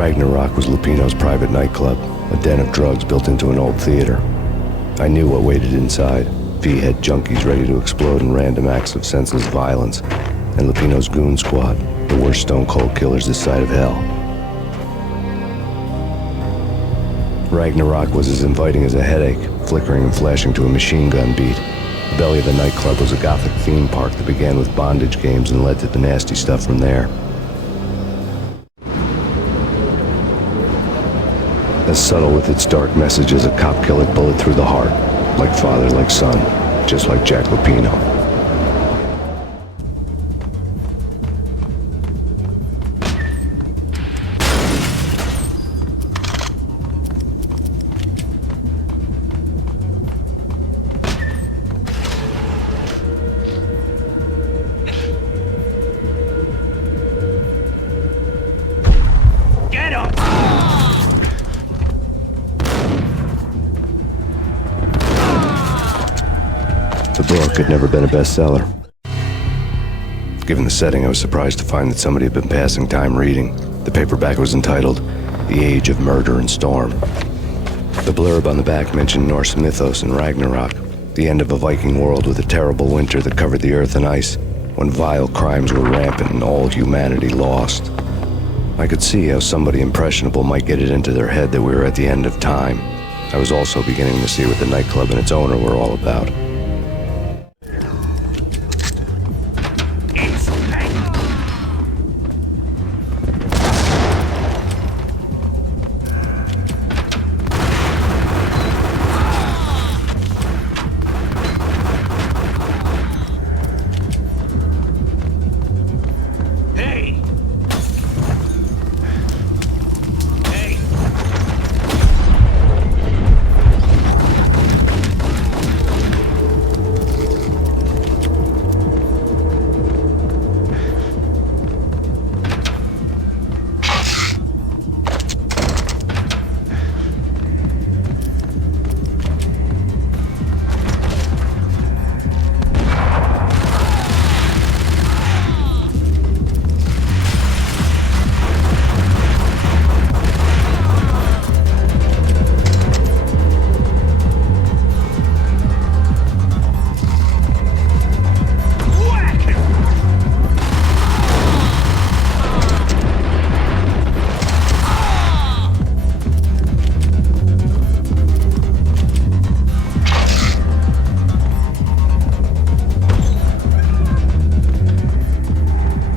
Ragna was Lupino's private nightclub, a den of drugs built into an old theater. I knew what waited inside. V-head junkies ready to explode in random acts of senseless violence, and Lupino's goon squad, the worst stone-cold killers this side of hell. Ragnarok was as inviting as a headache, flickering and flashing to a machine gun beat. The belly of the nightclub was a gothic theme park that began with bondage games and led to the nasty stuff from there. As subtle with its dark message as a cop-killer bullet through the heart, like father, like son, just like Jack Lupino. The book had never been a bestseller. Given the setting, I was surprised to find that somebody had been passing time reading. The paperback was entitled The Age of Murder and Storm. The blurb on the back mentioned Norse mythos and Ragnarok, the end of a Viking world with a terrible winter that covered the earth in ice, when vile crimes were rampant and all humanity lost. I could see how somebody impressionable might get it into their head that we were at the end of time. I was also beginning to see what the nightclub and its owner were all about.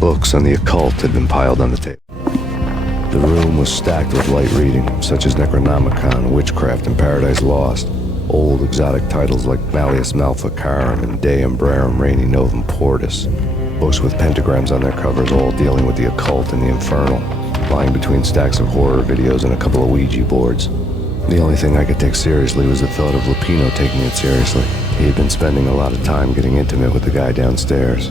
Books on the occult had been piled on the table. The room was stacked with light reading, such as Necronomicon, Witchcraft, and Paradise Lost. Old exotic titles like Malleus Maleficarum and De Umbrarum Reini Novum Portus. Books with pentagrams on their covers, all dealing with the occult and the infernal, lying between stacks of horror videos and a couple of Ouija boards. The only thing I could take seriously was the thought of Lupino taking it seriously. He had been spending a lot of time getting intimate with the guy downstairs.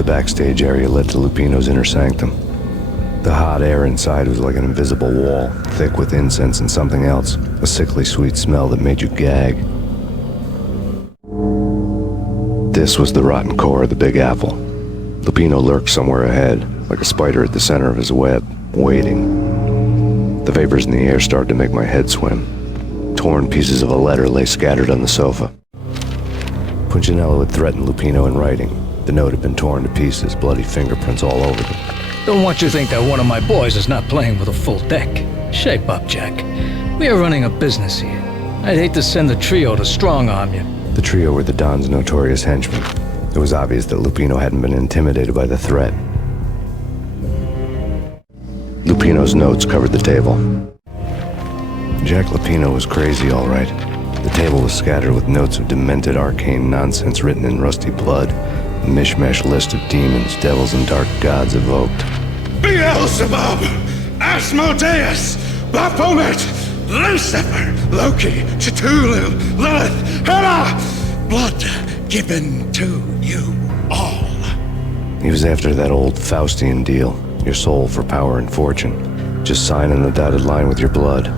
The backstage area led to Lupino's inner sanctum. The hot air inside was like an invisible wall, thick with incense and something else, a sickly sweet smell that made you gag. This was the rotten core of the Big Apple. Lupino lurked somewhere ahead, like a spider at the center of his web, waiting. The vapors in the air started to make my head swim. Torn pieces of a letter lay scattered on the sofa. Punchinello had threatened Lupino in writing. The note had been torn to pieces, bloody fingerprints all over them. Don't want you to think that one of my boys is not playing with a full deck. Shape up, Jack. We are running a business here. I'd hate to send the trio to strong-arm you. The trio were the Don's notorious henchmen. It was obvious that Lupino hadn't been intimidated by the threat. Lupino's notes covered the table. Jack Lupino was crazy, all right. The table was scattered with notes of demented arcane nonsense written in rusty blood. A mishmash list of demons, devils, and dark gods evoked. Beelzebub, Asmodeus, Baphomet, Lucifer, Loki, Cthulhu, Lilith, Hera, blood given to you all. He was after that old Faustian deal, your soul for power and fortune. Just sign on the dotted line with your blood.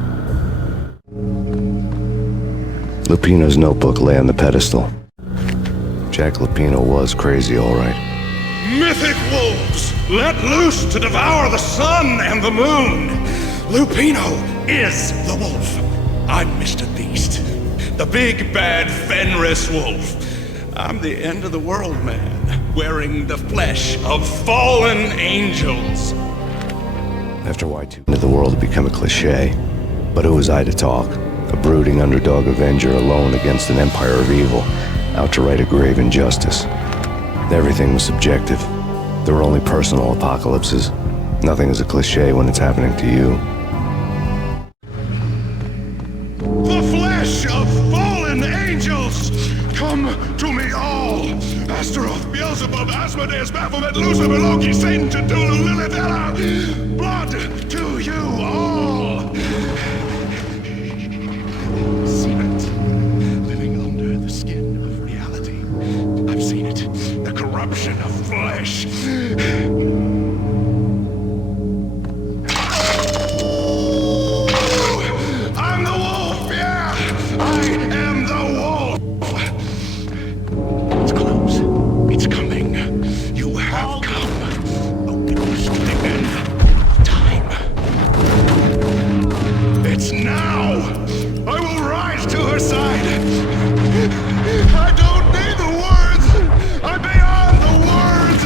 Lupino's notebook lay on the pedestal. Jack Lupino was crazy, all right. Mythic wolves, let loose to devour the sun and the moon. Lupino is the wolf. I'm Mr. Beast, the big bad Fenris wolf. I'm the end of the world man, wearing the flesh of fallen angels. After Y2 into the world had become a cliche, but who was I to talk? A brooding underdog avenger alone against an empire of evil, out to right a grave injustice. Everything was subjective. There were only personal apocalypses. Nothing is a cliche when it's happening to you. The flesh of fallen angels, come to me all. Astaroth, Beelzebub, Asmodeus, Baphomet, Lucifer, Loki, Satan, Cthulhu, Lilith, Hera, blood to you all. Seen it, living under the skin of reality. I've seen it, the corruption of flesh. I'm the wolf, yeah! I am the wolf! It's close. It's coming. You have come. Almost the end of time. It's now! I will rise to her side! I don't need the words! I'm beyond the words!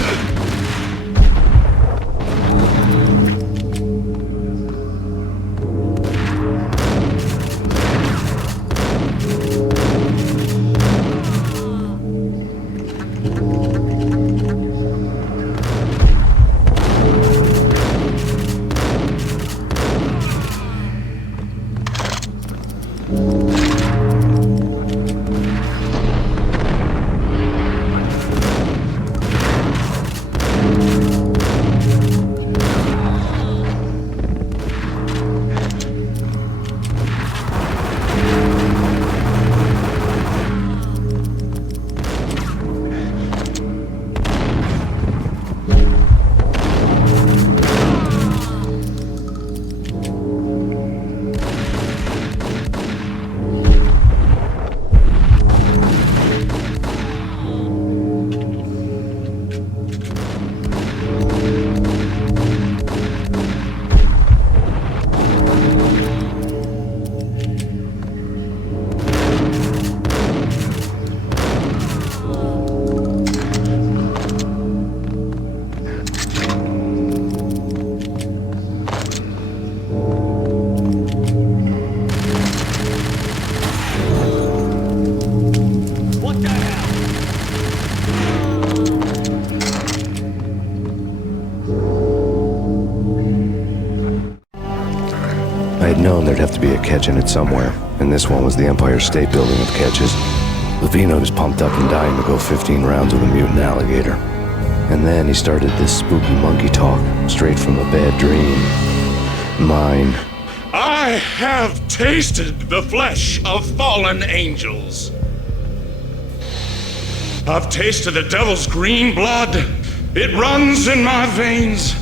I had known there'd have to be a catch in it somewhere, and this one was the Empire State Building of catches. Lupino was pumped up and dying to go 15 rounds with a mutant alligator. And then he started this spooky monkey talk, straight from a bad dream. Mine. I have tasted the flesh of fallen angels. I've tasted the devil's green blood It runs in my veins.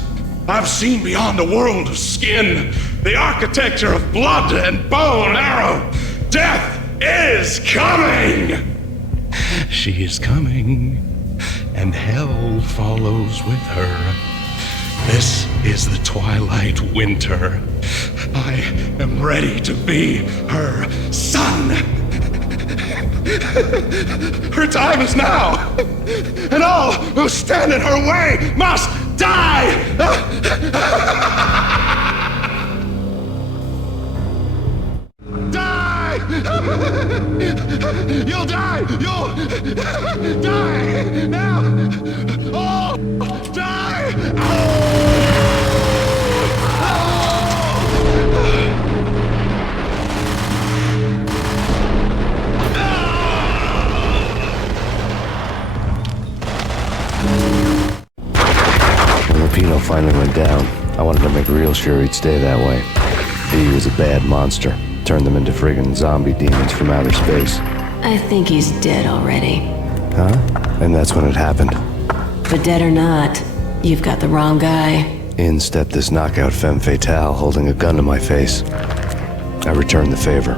I've seen beyond the world of skin, the architecture of blood and bow and arrow. Death is coming! She is coming, and hell follows with her. This is the twilight winter. I am ready to be her son. Her time is now, and all who stand in her way must die! Die! You'll die! You'll die! Now! Oh! Die! When Lupino finally went down, I wanted to make real sure he'd stay that way. He was a bad monster. Turned them into friggin' zombie demons from outer space. I think he's dead already. Huh? And that's when it happened. But dead or not, you've got the wrong guy. In stepped this knockout femme fatale holding a gun to my face. I returned the favor.